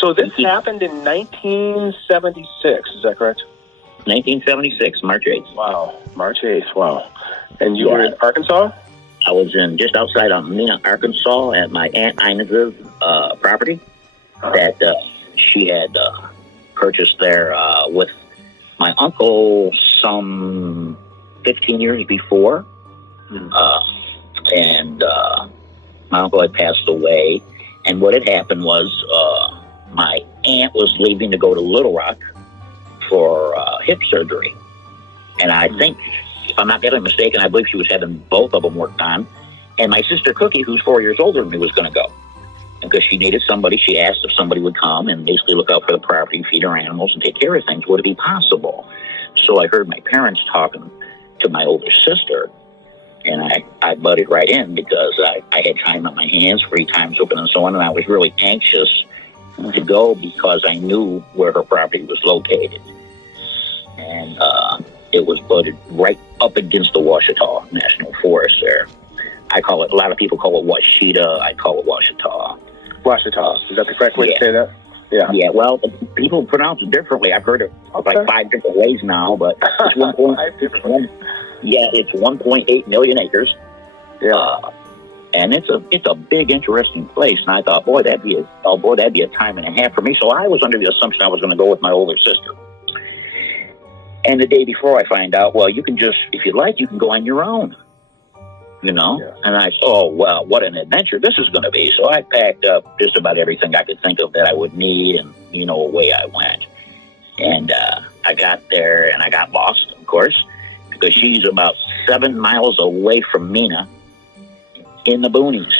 So this happened in 1976, is that correct? 1976, March 8th. Wow, March 8th, wow. And you were in Arkansas? I was in just outside of Mena, Arkansas at my Aunt Inez's property that she had purchased there with my uncle some 15 years before. And my uncle had passed away. And what had happened was my aunt was leaving to go to Little Rock for hip surgery. And I think, if I'm not getting mistaken, I believe she was having both of them worked on. And my sister Cookie, who's 4 years older than me, was going to go. And because she needed somebody, she asked if somebody would come and basically look out for the property, feed her animals, and take care of things. Would it be possible? So I heard my parents talking to my older sister, and I butted right in because I had time on my hands, free times open and so on, and I was really anxious to go because I knew where her property was located. And it was butted right up against the Ouachita National Forest there. I call it, a lot of people call it Washita, I call it Ouachita. Ouachita, is that the correct way to say that? Yeah. Yeah, well, people pronounce it differently. I've heard it like 5 different ways now, but it's 1.8 million acres. Yeah. And it's a big, interesting place. And I thought, that'd be a time and a half for me. So I was under the assumption I was going to go with my older sister. And the day before, I find out, you can just, if you like, you can go on your own. You know? Yeah. And I thought, what an adventure this is going to be. So I packed up just about everything I could think of that I would need, and, away I went. And I got there, and I got lost, of course, because she's about 7 miles away from Mena in the boonies.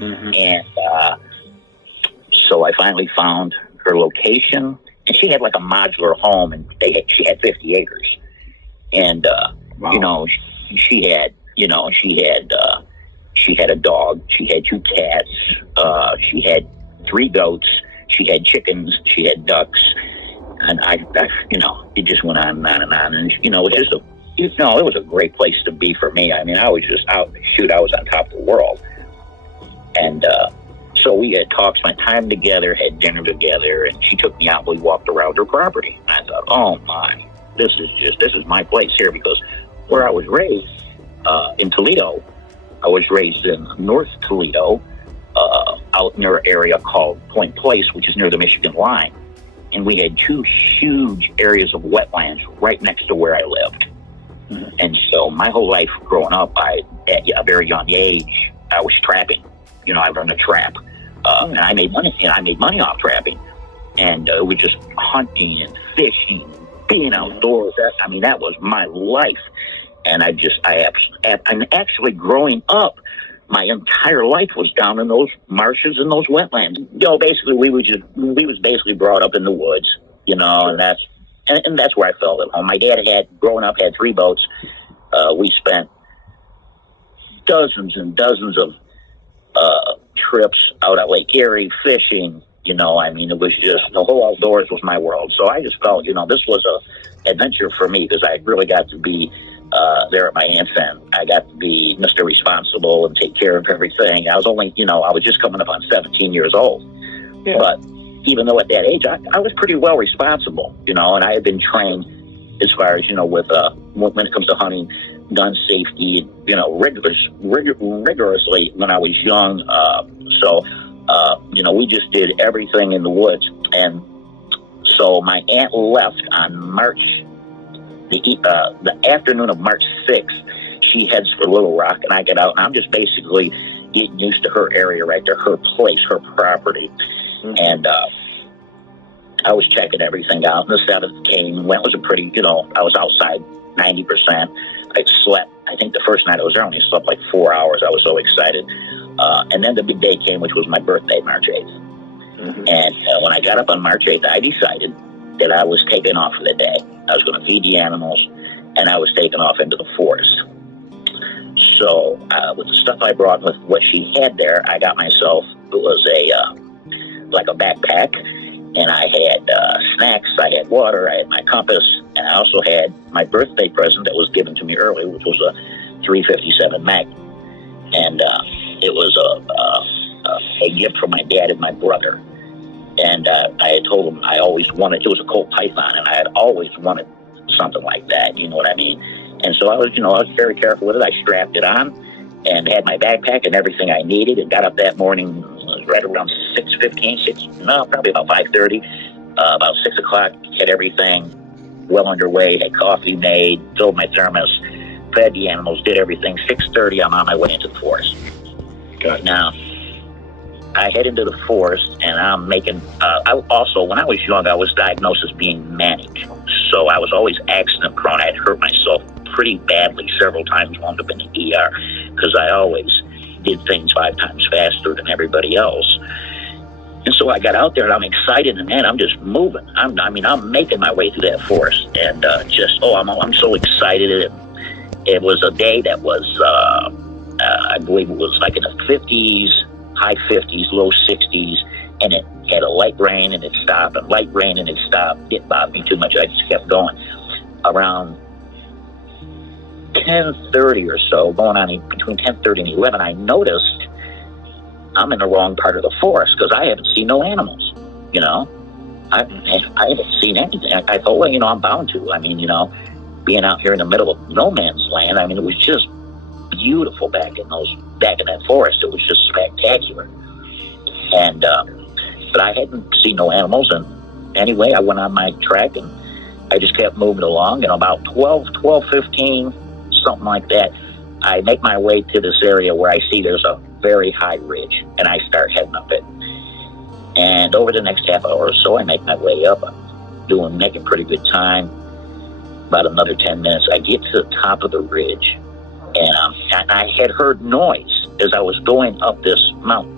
And so I finally found her location, and she had like a modular home, and she had 50 acres. And, she had a dog, she had 2 cats, she had 3 goats, she had chickens, she had ducks, and I it just went on and on and on. And, it was just it was a great place to be for me. I mean, I was just I was on top of the world. And so we had talked, spent time together, had dinner together, and she took me out, we walked around her property. And I thought, oh my, this is my place here, because where I was raised, in Toledo, I was raised in North Toledo, out near an area called Point Place, which is near the Michigan line. And we had 2 huge areas of wetlands right next to where I lived. And so my whole life growing up, at a very young age, I was trapping. I learned to trap. And I made money off trapping. And it was just hunting and fishing and being outdoors. That was my life. And I'm actually growing up, my entire life was down in those marshes and those wetlands. Basically we was basically brought up in the woods, and that's where I felt at home. My dad had 3 boats. We spent dozens and dozens of trips out at Lake Erie, fishing. It was just, the whole outdoors was my world. So I just felt, this was a adventure for me, because I really got to be there at my aunt's, and I got to be Mr. Responsible and take care of everything. I was only, I was just coming up on 17 years old. Yeah. But even though at that age, I was pretty well responsible, and I had been trained as far as, with when it comes to hunting, gun safety, rigorously when I was young. So we just did everything in the woods. And so my aunt left on the afternoon of March 6th. She heads for Little Rock, and I get out, and I'm just basically getting used to her area right there, her place, her property. And I was checking everything out. And the 7th came, went, was a pretty, I was outside 90%. I slept, I think the first night I was there, I only slept like 4 hours. I was so excited. And then the big day came, which was my birthday, March 8th. And when I got up on March 8th, I decided that I was taking off for the day. I was going to feed the animals, and I was taking off into the forest. So with the stuff I brought, with what she had there, I got myself, it was like a backpack, and I had snacks, I had water, I had my compass, and I also had my birthday present that was given to me early, which was a .357 Magnum. And it was a gift from my dad and my brother. And I had told him I always wanted, it was a Colt Python, and I had always wanted something like that, you know what I mean? And so I was very careful with it. I strapped it on and had my backpack and everything I needed, and got up that morning right around 6:15, probably about 5:30, about 6 o'clock, had everything well underway, had coffee made, filled my thermos, fed the animals, did everything. 6:30, I'm on my way into the forest. Got it. Now, I head into the forest, and I'm making, when I was young, I was diagnosed as being manic. So I was always accident prone. I had hurt myself pretty badly several times, wound up in the ER, because I always did things 5 times faster than everybody else. And so I got out there, and I'm excited, and man, I'm just moving. I'm making my way through that forest, and I'm so excited. It was a day that was, I believe it was like in the 50s, high 50s, low 60s, and it had a light rain and it stopped, and light rain and it stopped. It didn't bother me too much. I just kept going. Around 10:30 or so, going on between 10:30 and 11, I noticed I'm in the wrong part of the forest because I haven't seen no animals. I haven't seen anything. I thought, well, I'm bound to. Being out here in the middle of no man's land, it was just beautiful back in that forest. It was just spectacular. And but I hadn't seen no animals, and anyway, I went on my track, and I just kept moving along, and about 12:15, something like that, I make my way to this area where I see there's a very high ridge, and I start heading up it. And over the next half hour or so, I make my way up. I'm making pretty good time. About another 10 minutes, I get to the top of the ridge, and I had heard noise as I was going up this mountain.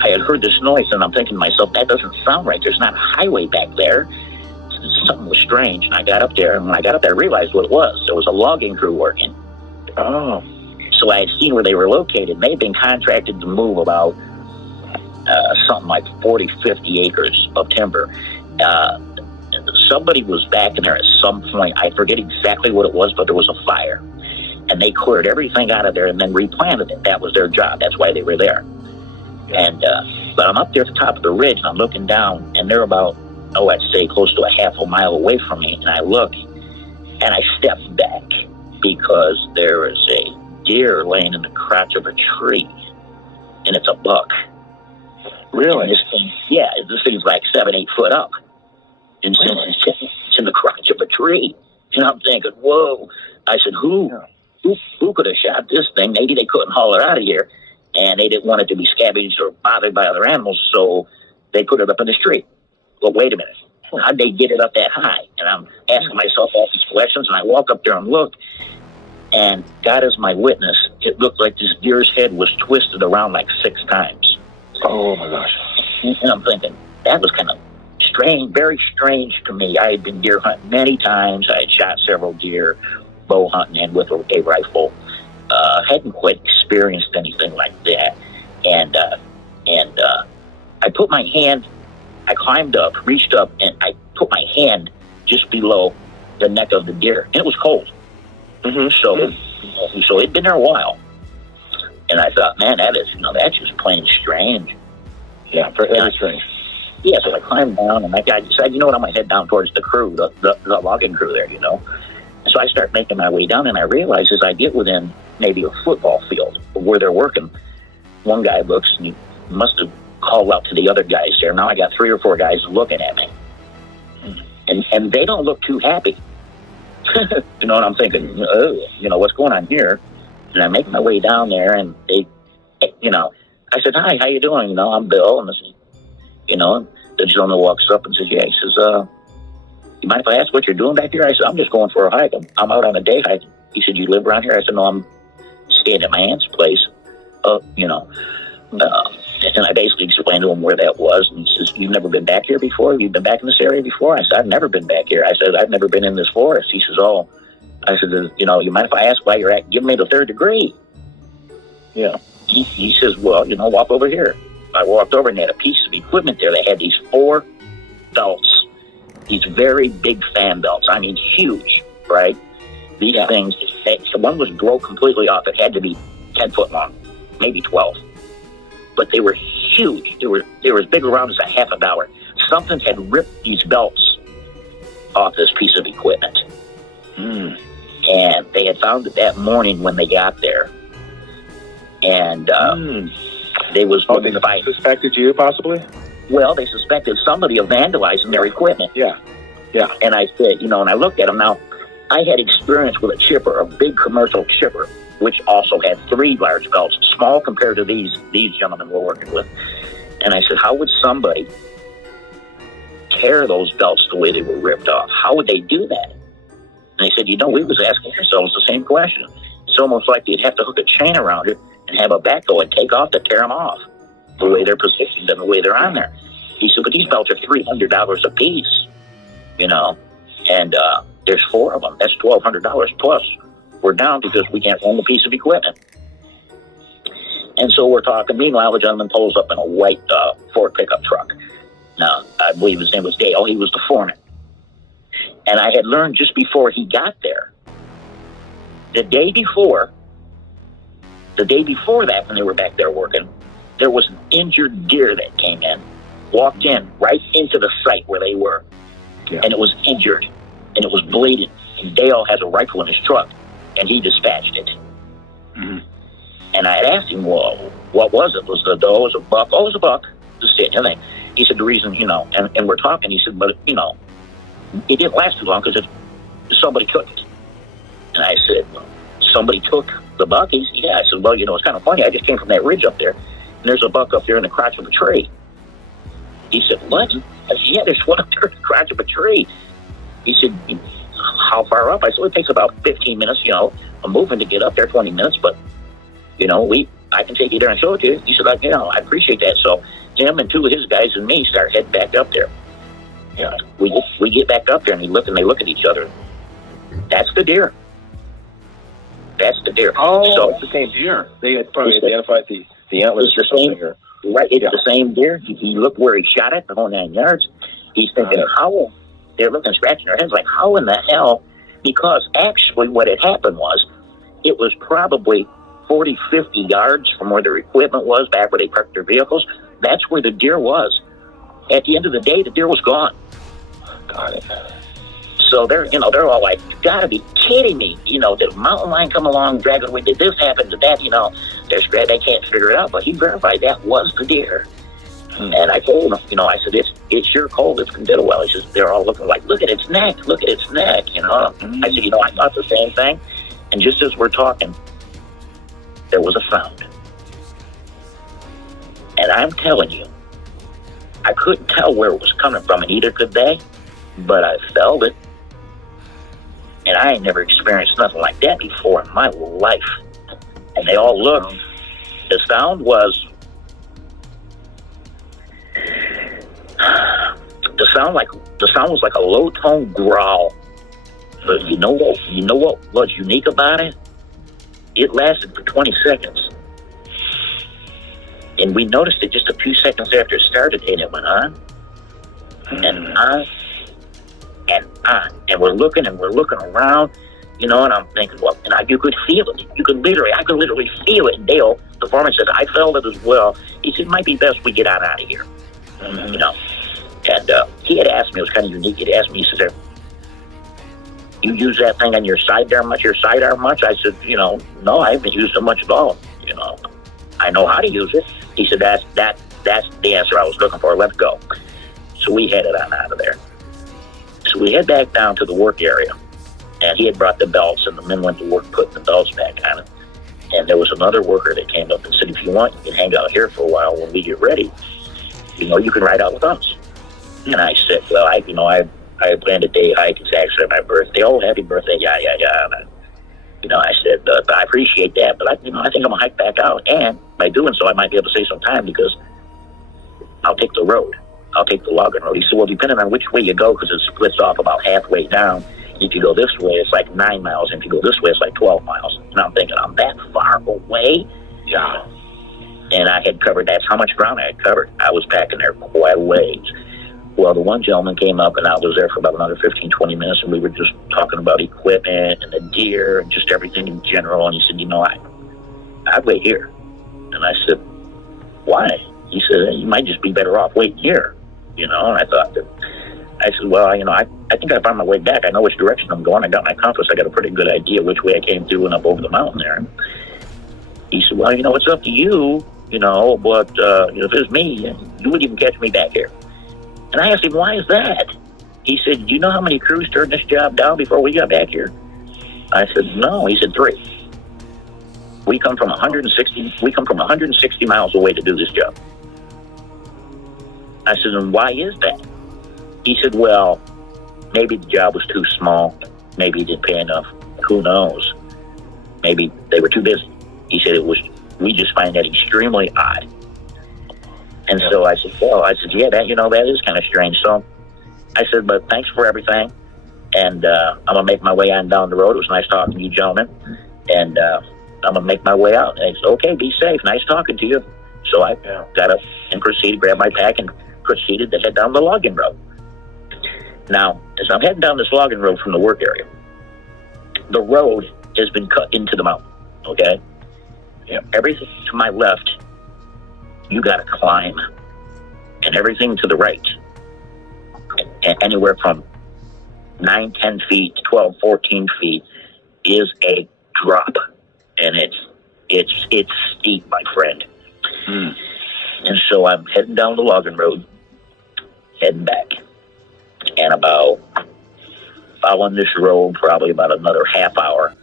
I had heard this noise, and I'm thinking to myself, that doesn't sound right. There's not a highway back there. Something was strange, and I got up there, and when I got up there, I realized what it was. There was a logging crew working. Oh. So I had seen where they were located. They had been contracted to move about something like 40, 50 acres of timber. Somebody was back in there at some point. I forget exactly what it was, but there was a fire. And they cleared everything out of there and then replanted it. That was their job. That's why they were there. And but I'm up there at the top of the ridge, and I'm looking down, and they're about, I'd say close to a half a mile away from me. And I look, and I step back because there is a deer laying in the crotch of a tree, and it's a buck. Really? And this thing's like 7-8 foot up. And it's in the crotch of a tree. And I'm thinking, whoa. I said, who could have shot this thing? Maybe they couldn't haul it out of here, and they didn't want it to be scavenged or bothered by other animals, so they put it up in the street. Well, wait a minute. How'd they get it up that high? And I'm asking myself all these questions, and I walk up there and look, and God is my witness, it looked like this deer's head was twisted around like 6 times. Oh, my gosh. And I'm thinking, that was kind of strange, very strange to me. I had been deer hunting many times. I had shot several deer, bow hunting and with a rifle. Hadn't quite experienced anything like that. And I put my hand, I climbed up, reached up, and I put my hand just below the neck of the deer. And it was cold. Mm-hmm. So it'd been there a while. And I thought, man, that's just plain strange. Yeah, very strange. Yeah, so I climbed down, and I decided, I'm going to head down towards the crew, the logging crew there, So I start making my way down, and I realize as I get within maybe a football field where they're working, one guy looks, and he must have called out to the other guys there. Now I got 3 or 4 guys looking at me. And they don't look too happy. And I'm thinking, what's going on here? And I make my way down there, and they, I said, hi, how you doing? I'm Bill. And the gentleman walks up and says, yeah, he says, you mind if I ask what you're doing back here? I said, I'm just going for a hike. I'm out on a day hike. He said, you live around here? I said, no, I'm staying at my aunt's place. And I basically explained to him where that was. And he says, you've never been back here before? You've been back in this area before? I said, I've never been back here. I said, I've never been in this forest. He says, oh. I said, you mind if I ask why you're giving me the 3rd degree? Yeah. He says, well, walk over here. I walked over, and they had a piece of equipment there. They had these 4 belts, these very big fan belts. Huge, right? These things, one was broke completely off. It had to be 10 foot long, maybe 12. But they were huge. They were as big around as a half a dollar. something had ripped these belts off this piece of equipment. And they had found it that morning when they got there. And they was Oh, looking they to buy. suspected you, possibly? Well, they suspected somebody of vandalizing their equipment. Yeah. And I said, and I looked at them. Now, I had experience with a chipper, a big commercial chipper, which also had 3 large belts, small compared to these gentlemen we're working with. And I said, how would somebody tear those belts the way they were ripped off? How would they do that? And they said, we was asking ourselves the same question. It's almost like you'd have to hook a chain around it and have a backhoe and take off to tear them off, the way they're positioned and the way they're on there. He said, but these belts are $300 a piece, and there's 4 of them. That's $1,200 plus. We're down because we can't run the piece of equipment. And so we're talking. Meanwhile, the gentleman pulls up in a white Ford pickup truck. Now, I believe his name was Dale. He was the foreman. And I had learned just before he got there, the day before that, when they were back there working, there was an injured deer that came in, walked in right into the site where they were, and it was injured, and it was bleeding. And Dale has a rifle in his truck, and he dispatched it. And I had asked him, well, what was it? Was the doe? Was it a buck? Oh, it was a buck. Just everything. He said the reason, and we're talking. He said, but it didn't last too long because somebody took it. And I said, well, somebody took the buck? I said, well, it's kind of funny. I just came from that ridge up there, and there's a buck up there in the crotch of a tree. He said, what? I said, yeah, there's one up there in the crotch of a tree. He said, how far up? I said, well, it takes about 15 minutes, I'm moving to get up there, 20 minutes, but, I can take you there and show it to you. He said, I appreciate that. So him and 2 of his guys and me start heading back up there. We get back up there, and they look at each other. That's the deer. That's the deer. Oh, so, it's the same deer. They had probably identified the antlers it's the same, or right? It's the same deer. He looked where he shot it, the whole 9 yards. He's thinking, how? They're looking, scratching their heads like, how in the hell? Because actually what had happened was, it was probably 40, 50 yards from where their equipment was, back where they parked their vehicles. That's where the deer was. At the end of the day, the deer was gone. Got it. So they're all like, you gotta be kidding me. Did a mountain lion come along, drag it away? Did this happen? Did that? They're scared. They can't figure it out. But he verified that was the deer. And I told him, I said, it's sure cold. It's considered well. He says, they're all looking like, look at its neck. Look at its neck. I said, I thought the same thing. And just as we're talking, there was a sound. And I'm telling you, I couldn't tell where it was coming from, and neither could they, but I felt it. And I ain't never experienced nothing like that before in my life. And they all looked. The sound was like a low tone growl. But you know what was unique about it? It lasted for 20 seconds. And we noticed it just a few seconds after it started, and it went on and on and on. And we're looking around, and I'm thinking, well, and you could feel it. I could literally feel it. And Dale, the foreman, says, I felt it as well. He said, it might be best we get out of here. And he had asked me, it was kind of unique. He'd asked me, he said, you use that thing on your sidearm much? I said, no, I haven't used it much at all. I know how to use it. He said, that's the answer I was looking for. Let's go. So we headed on out of there. So we head back down to the work area. And he had brought the belts, and the men went to work putting the belts back on it. And there was another worker that came up and said, if you want, you can hang out here for a while when we get ready. You can ride out with us. And I said, well, I planned a day hike. It's actually my birthday. Oh, happy birthday. Yeah. And I said, I appreciate that, but I think I'm going to hike back out. And by doing so, I might be able to save some time because I'll take the road. I'll take the logging road. He said, well, depending on which way you go, because it splits off about halfway down. If you go this way, it's like 9 miles. And if you go this way, it's like 12 miles. And I'm thinking, I'm that far away? Yeah. And I had covered, that's how much ground I had covered. I was packing there quite a ways. Well, the one gentleman came up, and I was there for about another 15, 20 minutes, and we were just talking about equipment and the deer and just everything in general. And he said, I'd wait here. And I said, why? He said, you might just be better off waiting here. And I thought that, I said, well, I think I found my way back. I know which direction I'm going. I got my compass. I got a pretty good idea which way I came through and up over the mountain there. He said, well, it's up to you, but if it was me, you wouldn't even catch me back here. And I asked him, why is that? He said, do you know how many crews turned this job down before we got back here? I said, no. He said, 3. We come from 160 miles away to do this job. I said, and why is that? He said, well, maybe the job was too small. Maybe he didn't pay enough. Who knows? Maybe they were too busy. He said we just find that extremely odd. And so I said, yeah, that is kind of strange. So I said, but thanks for everything. And I'm going to make my way on down the road. It was nice talking to you, gentlemen. And I'm going to make my way out. And he said, okay, be safe. Nice talking to you. So I got up and proceeded, grabbed my pack, and proceeded to head down the logging road. Now, as I'm heading down this logging road from the work area, the road has been cut into the mountain, okay? Yep. Everything to my left, you got to climb. And everything to the right, anywhere from 9, 10 feet to 12, 14 feet, is a drop. And it's steep, my friend. And so I'm heading down the logging road, heading back. And about following this road, probably about another half hour,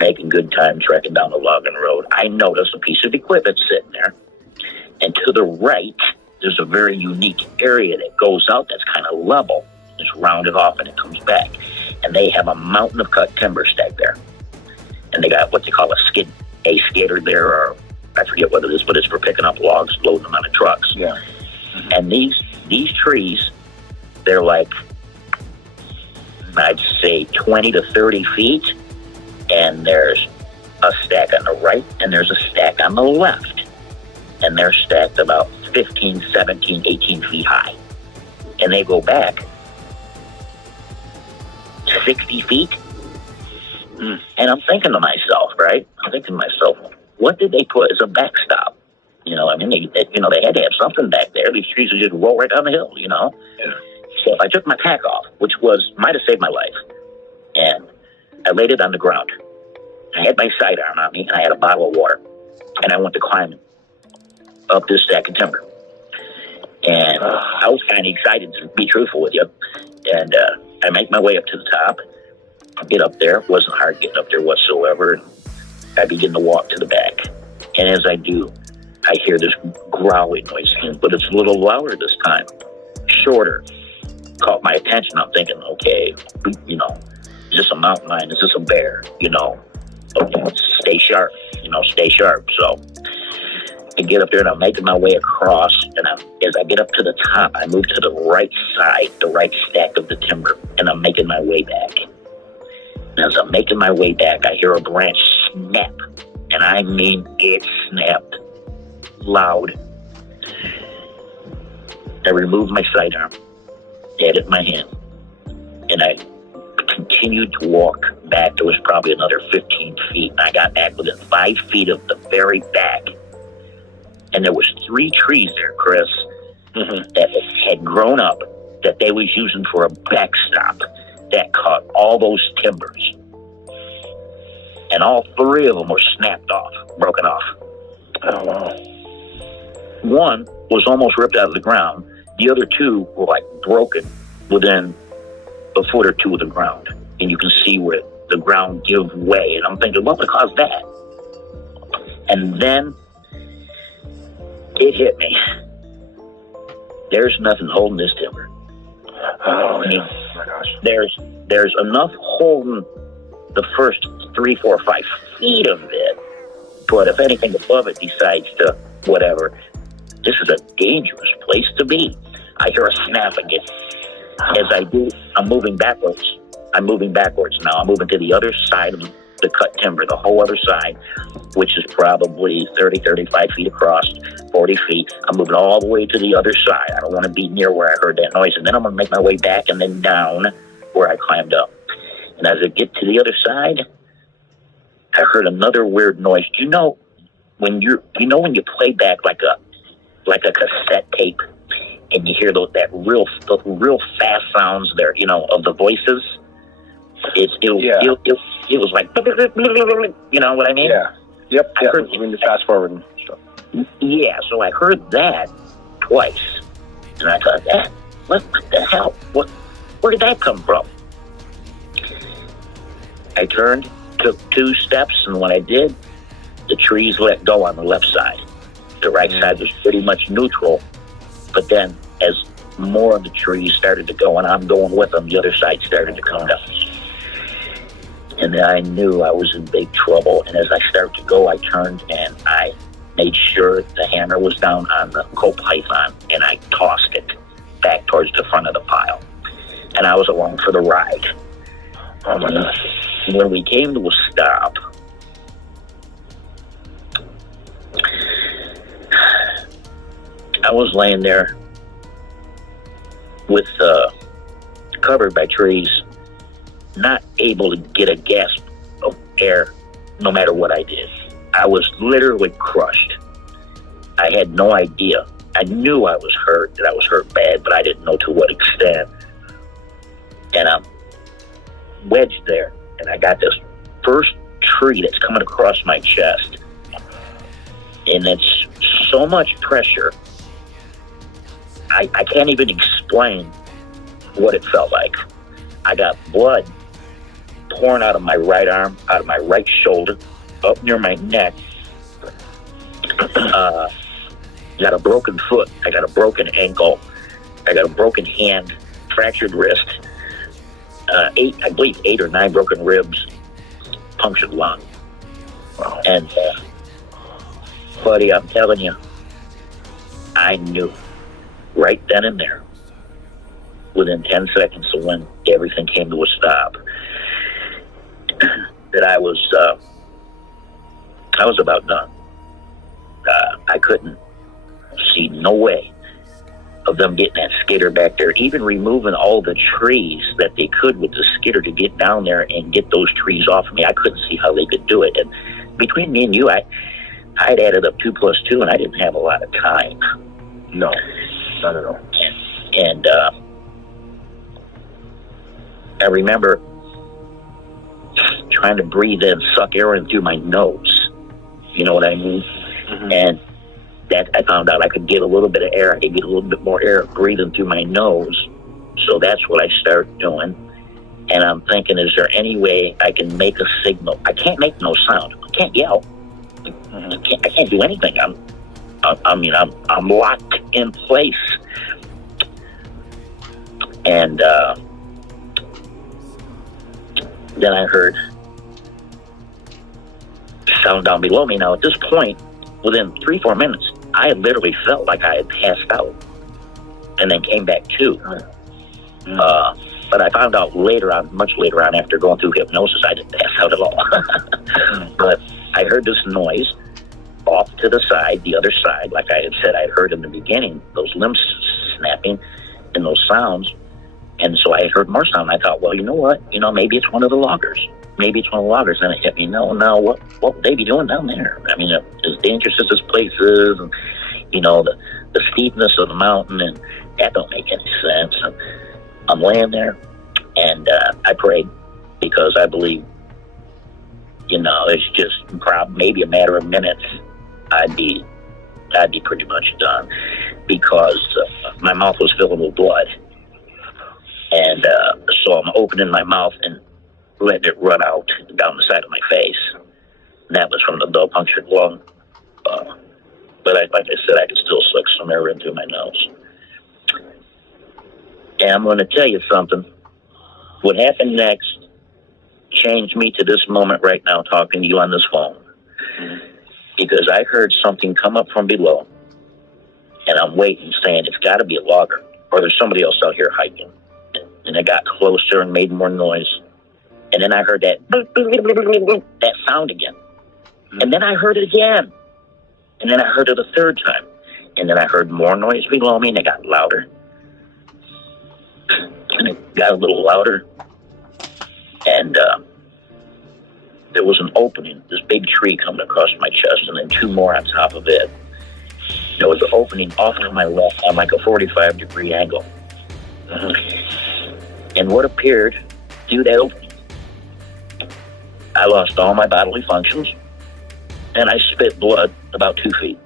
making good time trekking down the logging road, I notice a piece of equipment sitting there. And to the right, there's a very unique area that goes out that's kind of level. It's rounded off and it comes back. And they have a mountain of cut timber stacked there. And they got what they call a skidder there, or I forget what it is, but it's for picking up logs, loading them onto trucks. Yeah. And these trees, they're like, I'd say 20 to 30 feet, and there's a stack on the right, and there's a stack on the left. And they're stacked about 15, 17, 18 feet high. And they go back 60 feet. And I'm thinking to myself, what did they put as a backstop? They had to have something back there. These trees would just roll right down the hill, Yeah. So I took my pack off, which might have saved my life. And I laid it on the ground. I had my sidearm on me, and I had a bottle of water. And I went to climb up this stack of timber. And I was kind of excited, to be truthful with you. And I make my way up to the top. I get up there. It wasn't hard getting up there whatsoever. I begin to walk to the back. And as I do, I hear this growling noise again, but it's a little louder this time. Shorter. Caught my attention. I'm thinking, okay, is this a mountain lion? Is this a bear? Okay, stay sharp. Stay sharp. So I get up there and I'm making my way across. And as I get up to the top, I move to the right side, the right stack of the timber, and I'm making my way back. And as I'm making my way back, I hear a branch snap. And I mean, it snapped loud. I removed my sidearm, had it in my hand, and I continued to walk back. There was probably another 15 feet. And I got back within 5 feet of the very back. And there was 3 trees there, Chris, that had grown up that they was using for a backstop that caught all those timbers. And all 3 of them were snapped off, broken off. Oh, wow. One was almost ripped out of the ground. The other 2 were like broken within a foot or 2 of the ground. And you can see where the ground give way. And I'm thinking, what would cause that? And then it hit me. There's nothing holding this timber. Oh, I mean, oh my gosh. There's enough holding the first 3, 4, 5 feet of it. But if anything above it decides to whatever, this is a dangerous place to be. I hear a snap again. As I do, I'm moving backwards. I'm moving backwards now. I'm moving to the other side of the cut timber, the whole other side, which is probably 30, 35 feet across, 40 feet. I'm moving all the way to the other side. I don't want to be near where I heard that noise. And then I'm going to make my way back and then down where I climbed up. And as I get to the other side, I heard another weird noise. Do you know when you play back like a cassette tape, and you hear the real fast sounds there, of the voices. It was like, you know what I mean? Yeah. Yep. I heard, when you fast forward and stuff. Yeah, so I heard that twice, and I thought, what the hell? Where did that come from? I turned, took 2 steps, and when I did, the trees let go on the left side. The right side was pretty much neutral, but then as more of the trees started to go, and I'm going with them, the other side started to come down. And then I knew I was in big trouble, and as I started to go, I turned and I made sure the hammer was down on the coal python, and I tossed it back towards the front of the pile. And I was along for the ride. Oh my God. When we came to a stop, I was laying there with covered by trees, not able to get a gasp of air no matter what I did. I was literally crushed. I had no idea. I knew I was hurt, that I was hurt bad, but I didn't know to what extent. And I'm wedged there, and I got this first tree that's coming across my chest. And it's so much pressure, I can't even explain what it felt like. I got blood pouring out of my right arm, out of my right shoulder, up near my neck. Got a broken foot. I got a broken ankle. I got a broken hand, fractured wrist. 8 or 9 broken ribs, punctured lung. Wow. And, buddy, I'm telling you, I knew right then and there, within 10 seconds of when everything came to a stop, that I was about done. I couldn't see no way of them getting that skidder back there, even removing all the trees that they could with the skidder to get down there and get those trees off of me. I couldn't see how they could do it. And between me and you, I'd added up 2 plus 2, and I didn't have a lot of time. No, not at all. And I remember trying to breathe in, suck air in through my nose. You know what I mean? Mm-hmm. And that I found out I could get a little bit of air. I could get a little bit more air breathing through my nose. So that's what I started doing. And I'm thinking, is there any way I can make a signal? I can't make no sound. I can't yell. I can't do anything. I'm locked in place. And then I heard sound down below me. Now at this point, within 3-4 minutes, I had literally felt like I had passed out, and then came back to. But I found out later on, much later on, after going through hypnosis, I didn't pass out at all. But I heard this noise off to the side, the other side, like I had said, I had heard in the beginning, those limbs snapping and those sounds. And so I heard more sound. I thought, well, you know what? Maybe it's one of the loggers. Maybe it's one of the loggers. And it hit me, no, what would they be doing down there? I mean, as dangerous as this place is, and, the steepness of the mountain, and that don't make any sense. And I'm laying there, and I prayed, because I believe, it's just maybe a matter of minutes, I'd be pretty much done, because my mouth was filled with blood. And so I'm opening my mouth and letting it run out down the side of my face. And that was from the punctured lung. But like I said, I could still suck some air in through my nose. And I'm going to tell you something. What happened next changed me to this moment right now, talking to you on this phone. Because I heard something come up from below. And I'm waiting, saying, it's got to be a logger, or there's somebody else out here hiking. And it got closer and made more noise. And then I heard that sound again. And then I heard it again. And then I heard it a third time. And then I heard more noise below me, and it got louder. And it got a little louder. And there was an opening, this big tree coming across my chest, and then 2 more on top of it. There was an opening off to my left on like a 45-degree angle. And what appeared through that opening, I lost all my bodily functions, and I spit blood about 2 feet.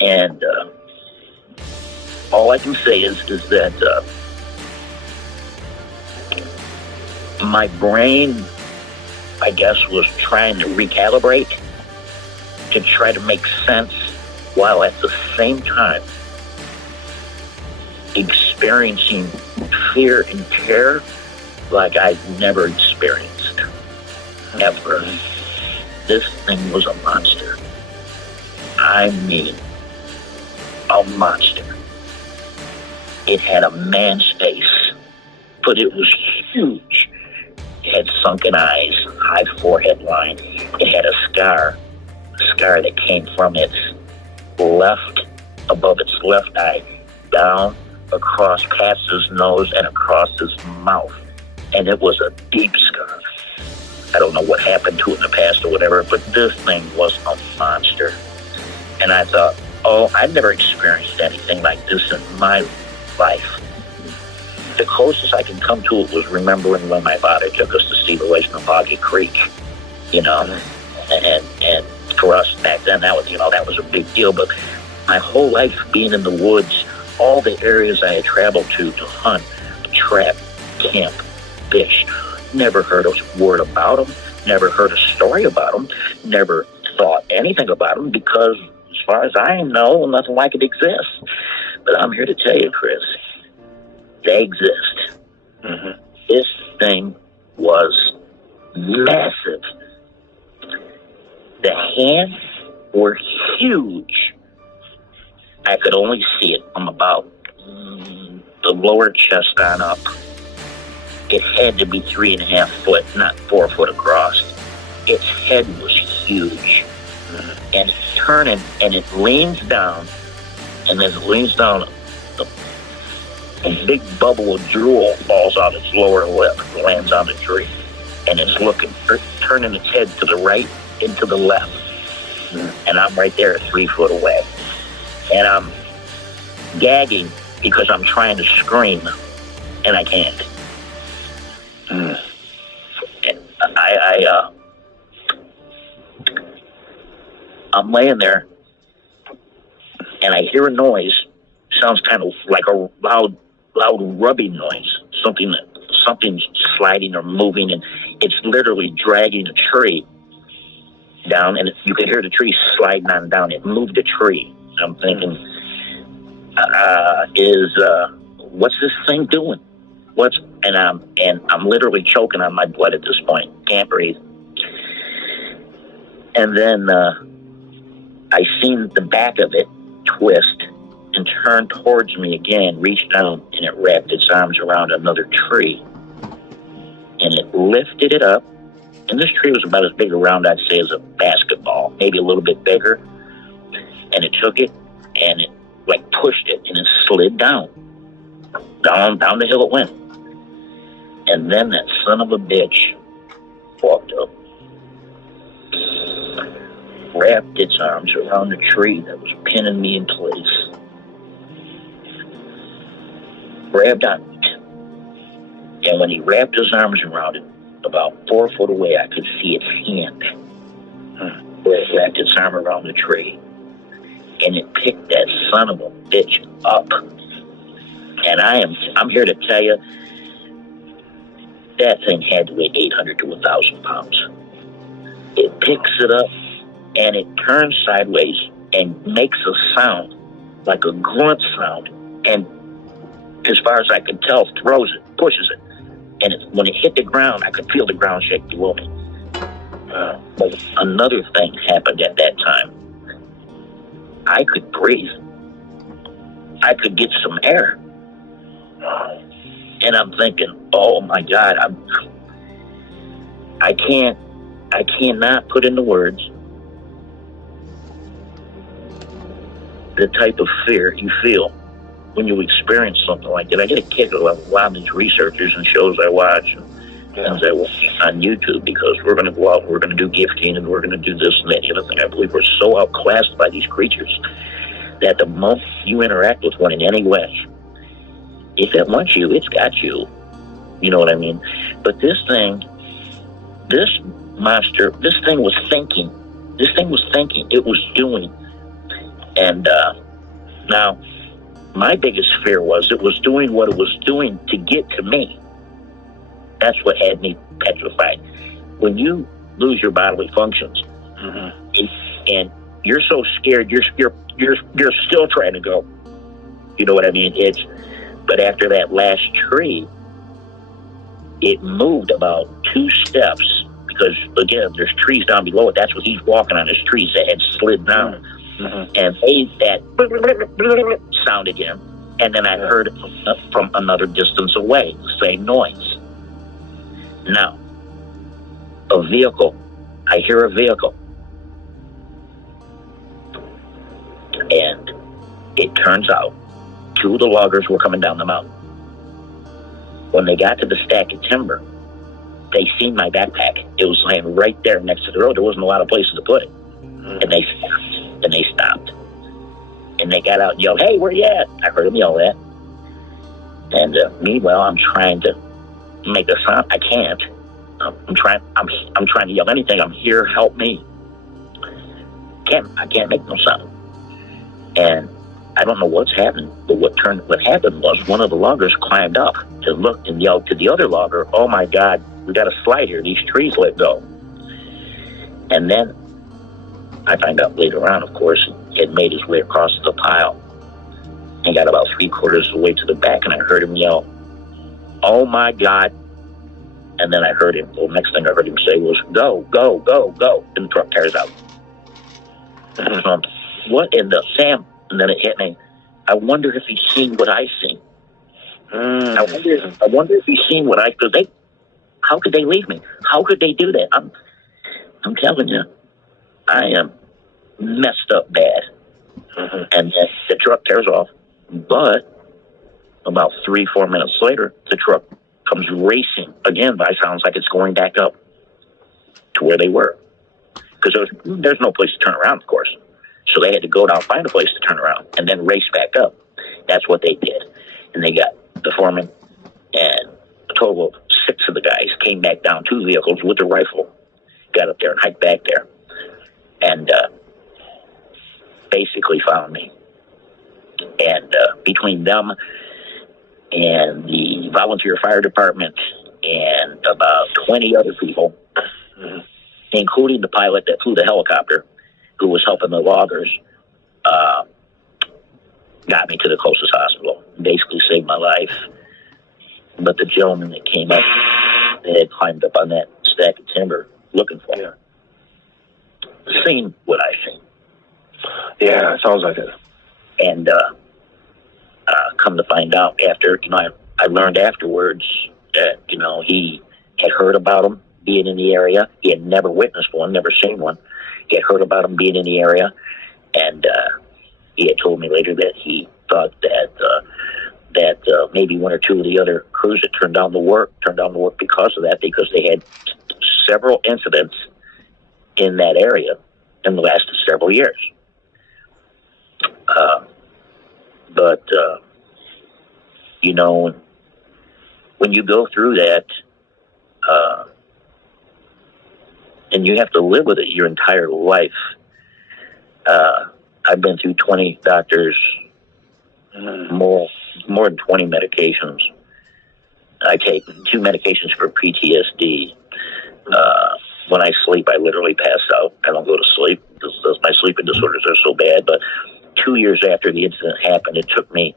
And all I can say is that my brain, I guess, was trying to recalibrate to try to make sense while at the same time experiencing fear and terror like I've never experienced, ever. This thing was a monster. I mean, a monster. It had a man's face, but it was huge. It had sunken eyes, high forehead line. It had a scar that came from its left, above its left eye, down, across past his nose, and across his mouth. And it was a deep scar. I don't know what happened to it in the past or whatever, but this thing was a monster. And I thought, oh, I've never experienced anything like this in my life. The closest I can come to it was remembering when my father took us to see the Waisnapague Creek, and for us back then, that was a big deal. But my whole life being in the woods, all the areas I had traveled to hunt, trap, camp, fish, never heard a word about them, never heard a story about them, never thought anything about them, because as far as I know, nothing like it exists. But I'm here to tell you, Chris, they exist. This thing was massive. The hands were huge. I could only see it from about the lower chest on up. It had to be 3.5 foot, not 4 foot across. Its head was huge. And it's turning, and it leans down, and as it leans down, a big bubble of drool falls out its lower lip, lands on the tree, and it's turning its head to the right and to the left. And I'm right there 3 foot away. And I'm gagging because I'm trying to scream, and I can't. And I'm laying there, and I hear a noise. Sounds kind of like a loud rubbing noise. Something's sliding or moving, and it's literally dragging a tree down, and you could hear the tree sliding on down. It moved a tree. I'm thinking, what's this thing doing? And I'm literally choking on my blood at this point. Can't breathe. And then I seen the back of it twist and turn towards me again, reach down, and it wrapped its arms around another tree. And it lifted it up. And this tree was about as big around, I'd say, as a basketball, maybe a little bit bigger. And it took it, and it pushed it, and it slid down the hill it went. And then that son of a bitch walked up, wrapped its arms around the tree that was pinning me in place, grabbed on it. And when he wrapped his arms around it, about 4 foot away, I could see its hand where it wrapped its arm around the tree. And it picked that son of a bitch up. And I'm here to tell you, that thing had to weigh 800 to 1,000 pounds. It picks it up, and it turns sideways and makes a sound, like a grunt sound, and as far as I could tell, throws it, pushes it. And when it hit the ground, I could feel the ground shake below me. But another thing happened at that time. I could breathe. I could get some air. And I'm thinking, oh my God, I cannot put into words the type of fear you feel when you experience something like that. I get a kick out of a lot of these researchers and shows I watch. And say, well, on YouTube, because we're going to go out and we're going to do gifting and we're going to do this and that and the other thing. I believe we're so outclassed by these creatures that the moment you interact with one in any way, if it wants you, it's got you. You know what I mean? But this thing, this monster, this thing was thinking. This thing was thinking. It was doing. And now, my biggest fear was it was doing what it was doing to get to me. That's what had me petrified. When you lose your bodily functions, and you're so scared, you're still trying to go. You know what I mean? But after that last tree, it moved about 2 steps because again, there's trees down below it. That's what he's walking on. His trees that had slid down, and made that sound again. And then I heard it from another distance away, the same noise. Now, a vehicle. I hear a vehicle. And it turns out 2 of the loggers were coming down the mountain. When they got to the stack of timber, they seen my backpack. It was laying right there next to the road. There wasn't a lot of places to put it. And they stopped. And they got out and yelled, "Hey, where you at?" I heard them yell that. And meanwhile, I'm trying to make a sound. I can't. I'm trying to yell anything. I'm here. Help me. I can't make no sound. And I don't know what's happened, but what happened was one of the loggers climbed up to look and yelled to the other logger, "Oh my God, we got a slide here. These trees let go." And then I find out later on, of course, he had made his way across the pile and got about 3/4 of the way to the back, and I heard him yell, "Oh my God." And then I heard him, the next thing I heard him say was, "Go, go, go, go." And the truck tires out. What in the Sam? And then it hit me. I wonder if he's seen what I seen. I wonder if he's seen what how could they leave me? How could they do that? I'm telling you, I am messed up bad. And then the truck tears off. But about 3-4 minutes later, the truck comes racing again. By sounds like it's going back up to where they were, because there's no place to turn around, of course. So they had to go down, find a place to turn around, and then race back up. That's what they did. And they got the foreman and a total of 6 of the guys came back down 2 vehicles with a rifle, got up there and hiked back there, and basically found me. And between them and the volunteer fire department and about 20 other people, including the pilot that flew the helicopter, who was helping the loggers, got me to the closest hospital. Basically saved my life. But the gentleman that came up, they had climbed up on that stack of timber looking for me. Seen what I seen. Yeah, it sounds like it. And come to find out after, I learned afterwards that, he had heard about him being in the area. He had never witnessed one, never seen one. He had heard about him being in the area, and he had told me later that he thought that maybe 1 or 2 of the other crews that turned down the work because of that, because they had several incidents in that area in the last several years. But when you go through that, and you have to live with it your entire life. I've been through 20 doctors, more than 20 medications. I take 2 medications for PTSD. When I sleep, I literally pass out. I don't go to sleep because my sleeping disorders are so bad. But 2 years after the incident happened, it took me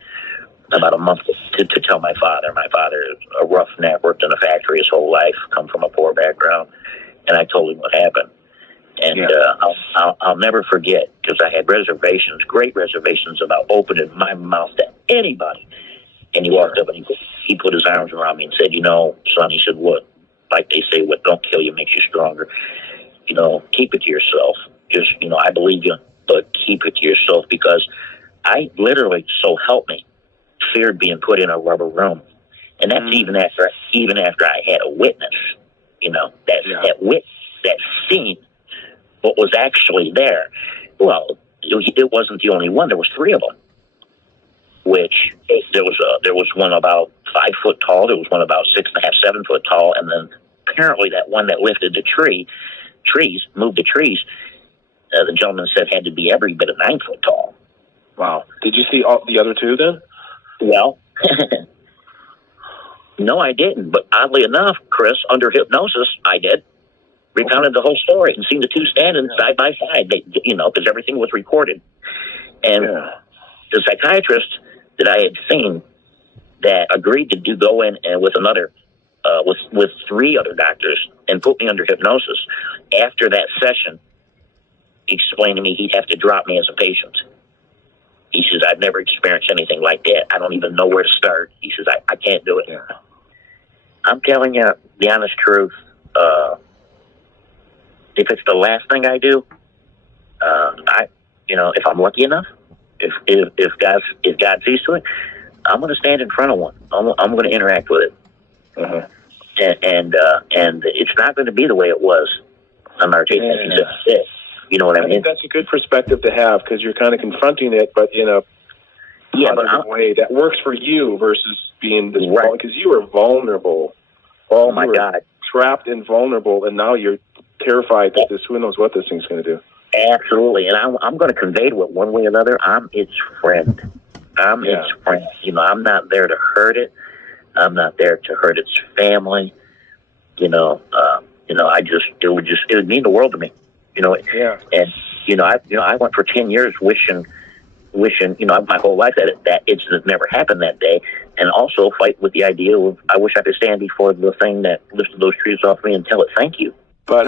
about a month to tell my father. My father is a roughneck, worked in a factory his whole life, come from a poor background. And I told him what happened. And I'll never forget, because I had great reservations about opening my mouth to anybody. And he walked up and he put his arms around me and said, son, he said, what? Like they say, what don't kill you makes you stronger. Keep it to yourself. Just, I believe you, but keep it to yourself, because I literally, so help me, feared being put in a rubber room And that's even after I had a witness, that seen what was actually there. Well, it wasn't the only one. There was 3 of them. Which there was one about 5 foot tall. There was one about 6.5, 7 foot tall, and then apparently that one that lifted the moved the trees. The gentleman said had to be every bit of 9 foot tall. Wow. Did you see all the other 2 then? Well, no, I didn't. But oddly enough, Chris, under hypnosis, I did. Recounted the whole story and seen the 2 standing side by side. Because everything was recorded. And the psychiatrist that I had seen that agreed to go in and with another, with 3 other doctors and put me under hypnosis. After that session, he explained to me he'd have to drop me as a patient. He says, I've never experienced anything like that. I don't even know where to start. He says, I can't do it. Yeah. I'm telling you the honest truth. If it's the last thing I do, if I'm lucky enough, if God sees to it, I'm going to stand in front of one. I'm going to interact with it. Uh-huh. And it's not going to be the way it was on March 8th, 1976. You know what I mean? I think that's a good perspective to have because you're kind of confronting it, but in a positive way that works for you versus being this because you were vulnerable. Oh my God! Trapped and vulnerable, and now you're terrified that who knows what this thing's going to do. Absolutely, and I'm going to convey to it one way or another. I'm its friend. Its friend. I'm not there to hurt it. I'm not there to hurt its family. It would mean the world to me. And I went for 10 years wishing, my whole life that incident never happened that day, and also fight with the idea of I wish I could stand before the thing that lifted those trees off me and tell it thank you. But